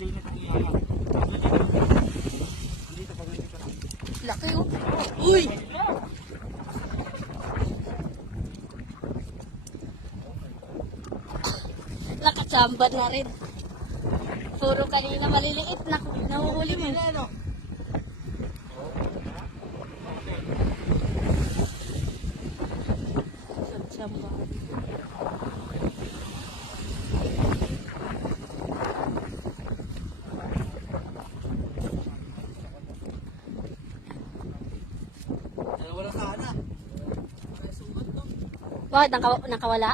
Linis ang iyakan. Dito pag nandito na. Laki oh. Uy! Nakasamba na rin. Puro kanina maliliit na nahuhuli mo. Samba. Wala Bakit? Nakaw nakawala?